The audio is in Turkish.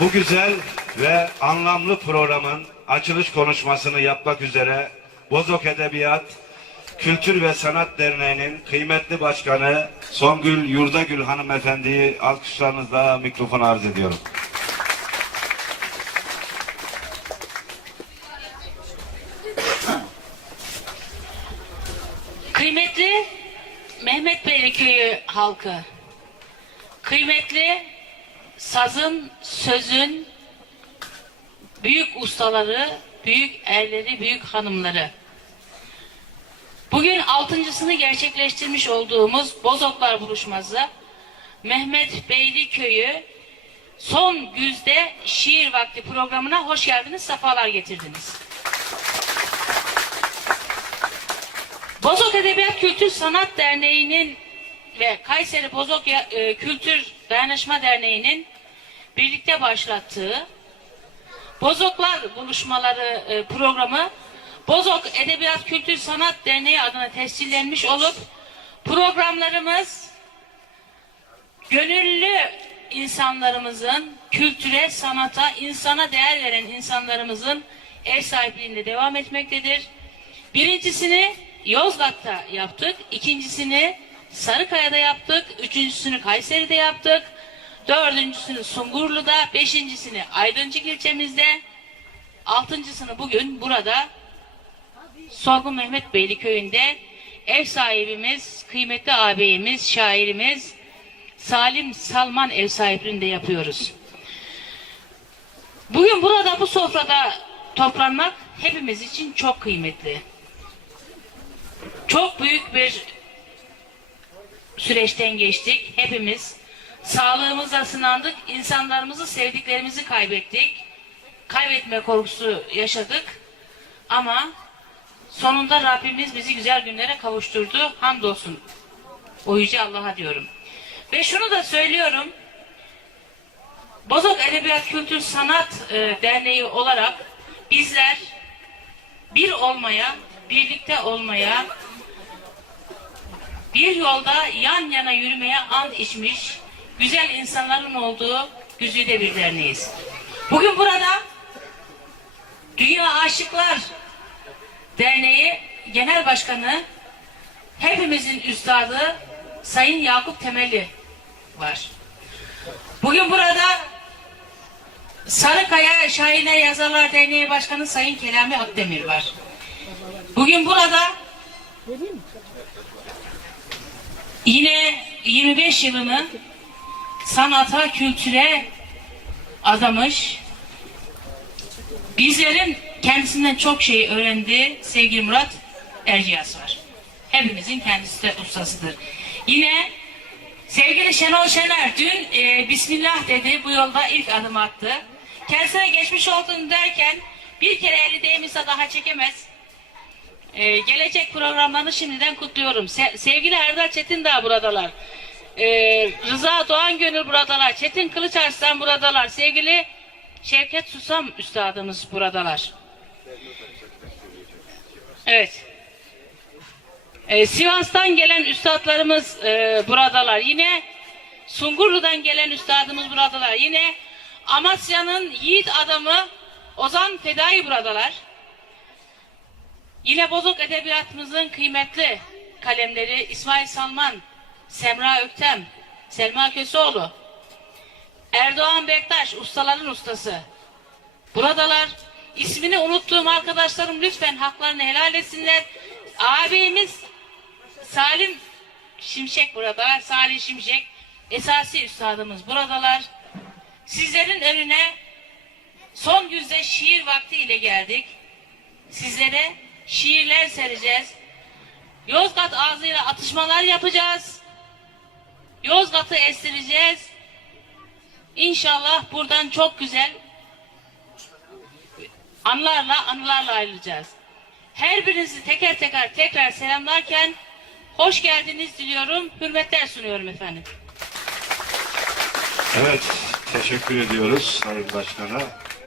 Bu güzel ve anlamlı programın açılış konuşmasını yapmak üzere Bozok Edebiyat Kültür ve Sanat Derneği'nin kıymetli başkanı Songül Yurdagül hanımefendiyi alkışlarınızla mikrofon arz ediyorum. Kıymetli Mehmet Beyli Köyü halkı, kıymetli sazın, sözün büyük ustaları, büyük erleri, büyük hanımları. Bugün altıncısını gerçekleştirmiş olduğumuz Bozoklar Buluşması Mehmet Beyli Köyü son güzde şiir vakti programına hoş geldiniz, sefalar getirdiniz. Bozok Edebiyat Kültür Sanat Derneği'nin ve Kayseri Bozok e, Kültür Dayanışma Derneği'nin birlikte başlattığı Bozoklar Buluşmaları e, programı Bozok Edebiyat Kültür Sanat Derneği adına tescillenmiş olup programlarımız gönüllü insanlarımızın kültüre, sanata, insana değer veren insanlarımızın ev sahipliğinde devam etmektedir. Birincisini Yozgat'ta yaptık, ikincisini Sarıkaya'da yaptık, üçüncüsünü Kayseri'de yaptık, dördüncüsünü Sungurlu'da, beşincisini Aydıncık ilçemizde, altıncısını bugün burada Sorgun Mehmet Beyli köyünde ev sahibimiz, kıymetli ağabeyimiz, şairimiz Salim Salman ev sahipliğinde yapıyoruz. Bugün burada bu sofrada toplanmak hepimiz için çok kıymetli. Çok büyük bir süreçten geçtik. Hepimiz sağlığımızla sınandık. insanlarımızı, sevdiklerimizi kaybettik. Kaybetme korkusu yaşadık. Ama sonunda Rabbimiz bizi güzel günlere kavuşturdu. Hamdolsun. O yüce Allah'a diyorum. Ve şunu da söylüyorum. Bozok Edebiyat Kültür Sanat e, Derneği olarak bizler bir olmaya, birlikte olmaya, bir yolda yan yana yürümeye ant içmiş güzel insanların olduğu güzide bir derneğiz. Bugün burada Dünya Aşıklar Derneği Genel Başkanı hepimizin üstadı Sayın Yakup Temelli var. Bugün burada Sarıkaya Şahine Yazarlar Derneği Başkanı Sayın Kelami Akdemir var. Bugün burada yine 25 yılını sanata, kültüre adamış, bizlerin kendisinden çok şey öğrendiği sevgili Murat Erciyes var. Hepimizin kendisi de ustasıdır. Yine sevgili Şenol Şener dün e, Bismillah dedi, bu yolda ilk adım attı. Kendisine geçmiş olduğunu derken bir kere eli değmişse daha çekemez. Ee, gelecek programlarını şimdiden kutluyorum. Se- sevgili Erdal Çetin daha buradalar. Ee, Rıza Doğan Gönül buradalar. Çetin Kılıç Arslan buradalar. Sevgili Şevket Susam üstadımız buradalar. Evet. Ee, Sivas'tan gelen üstadlarımız e, buradalar. Yine Sungurlu'dan gelen üstadımız buradalar. Yine Amasya'nın yiğit adamı Ozan Fedai buradalar. Yine Bozok Edebiyatımızın kıymetli kalemleri İsmail Salman, Semra Öktem, Selma Köseoğlu, Erdoğan Bektaş, ustaların ustası. Buradalar. İsmini unuttuğum arkadaşlarım lütfen haklarını helal etsinler. Ağabeyimiz Salim Şimşek burada. Salih Şimşek. Esasi üstadımız buradalar. Sizlerin önüne son yüzde şiir vakti ile geldik. Sizlere şiirler sereceğiz. Yozgat ağzıyla atışmalar yapacağız. Yozgat'ı estireceğiz. İnşallah buradan çok güzel anlarla anılarla ayrılacağız. Her birinizi teker teker tekrar selamlarken hoş geldiniz diliyorum. Hürmetler sunuyorum efendim. Evet, teşekkür ediyoruz Sayın Başkan'a.